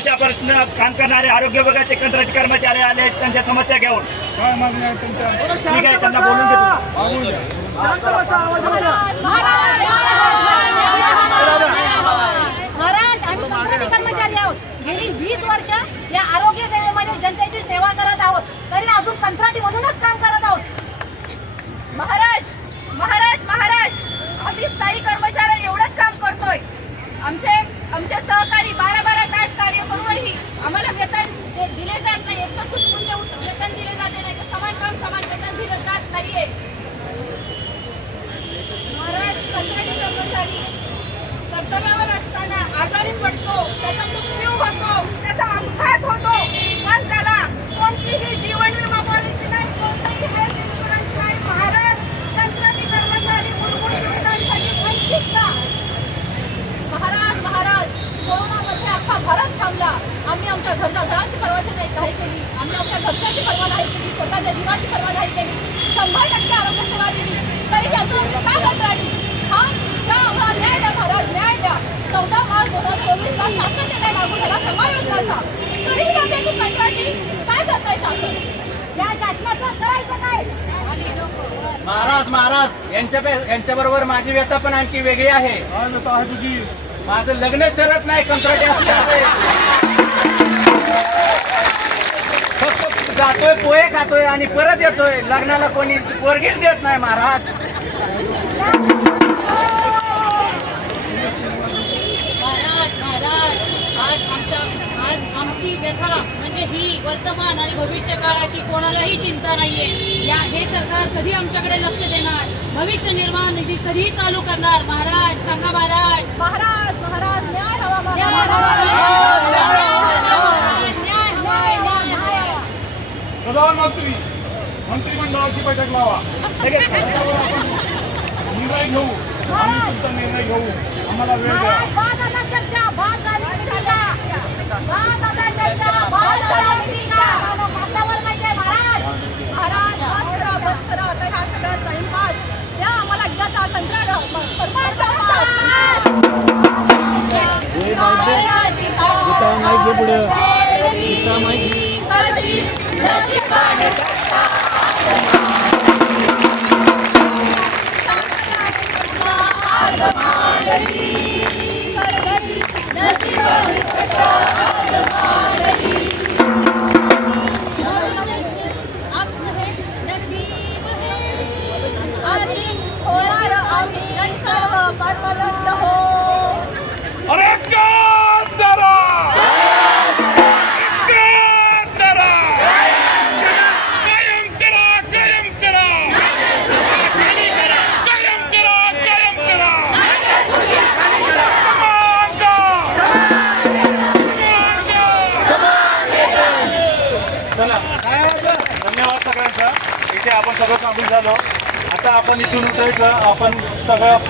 वर्षापासून काम करणारे आरोग्य विभागाचे कंत्राटी कर्मचारी आले त्यांच्या समस्या घेऊन. काय मागणी आहे तुमच्या? ठीक आहे त्यांना बोलून देतो मागून द्या महाराज महाराज महाराज आम्ही कंत्राटी कर्मचारी आहोत गेली वीस वर्ष या आरोग्य सेवेमध्ये जनतेची सेवा करत आहोत तरी अजून कंत्राटी म्हणूनच काम करत आहोत महाराज महाराज महाराज आम्ही स्थायी कर्मचारी एवढंच काम करतोय आमचे आमचे सहकारी बारा बारा तास कार्य करूनही आम्हाला वेतन दे- दिले जात नाही एकतर तुटपुंजे उत- वेतन दिले जाते नाही तर समान काम समान वेतन दिलं जात नाहीये महाराज कंत्राटी कर्मचारी कर्तव्यावर असताना आजारी पडतो त्याचा मृत्यू होतो त्याचा अपघात होतो. पण त्याला कोणतीही जीवन विमा पॉलिसी नाही कोणताही हेल्थ इन्शुरन्स नाही. महाराज कंत्राटी कर्मचारी मूलभूत सुविधांसाठी वंचित का? महाराज महाराज कोरोनामध्ये अख्खा भारत थांबला. आम्ही आमच्या घरच्या घराची पर्वा नाही काही केली. आम्ही आमच्या घरच्याची पर्वा नाही केली. स्वतःच्या जीवाची पर्वा नाही केली. शंभर टक्के आरोग्य सेवा दिली. तरी त्यातून आम्ही का कंत्राटी हा का आम्हाला न्याय द्या महाराज न्याय द्या चौदा मार्च दोन हजार चोवीसला शासन निर्णय लागू झाला समायोजनाचा तरीही आमच्याची कंत्राटी काय करताय शासन? या शासनाचं करायचं काय? महाराज महाराज यांच्या यांच्या बरोबर माझी व्यथा पण आणखी वेगळी आहे. माझं लग्नच ठरत नाही कंत्राटी असल्यामुळे फक्त जातोय पोहे खातोय आणि परत येतोय. लग्नाला कोणी पोरगीच देत नाही महाराज महाराज महाराज आज आमच्या आमची व्यथा म्हणजे ही वर्तमान आणि भविष्य काळाची कोणालाही चिंता नाहीये. या हे सरकार कधी आमच्याकडे लक्ष देणार? भविष्य निर्माण निधी कधी चालू करणार? महाराज सांगा महाराज. महाराज महाराज न्याय हवा. प्रधानमंत्री मंत्रिमंडळाची बैठक लावा. निर्णय घेऊ. आम्ही तुमचा निर्णय घेऊ. आम्हाला वेळ द्या. होणार आम्ही सर्व परमनंट हो धन्यवाद सगळ्यांचा. इथे आपण सगळं सांगून झालो. आता आपण इथून उठायचं आपण सगळं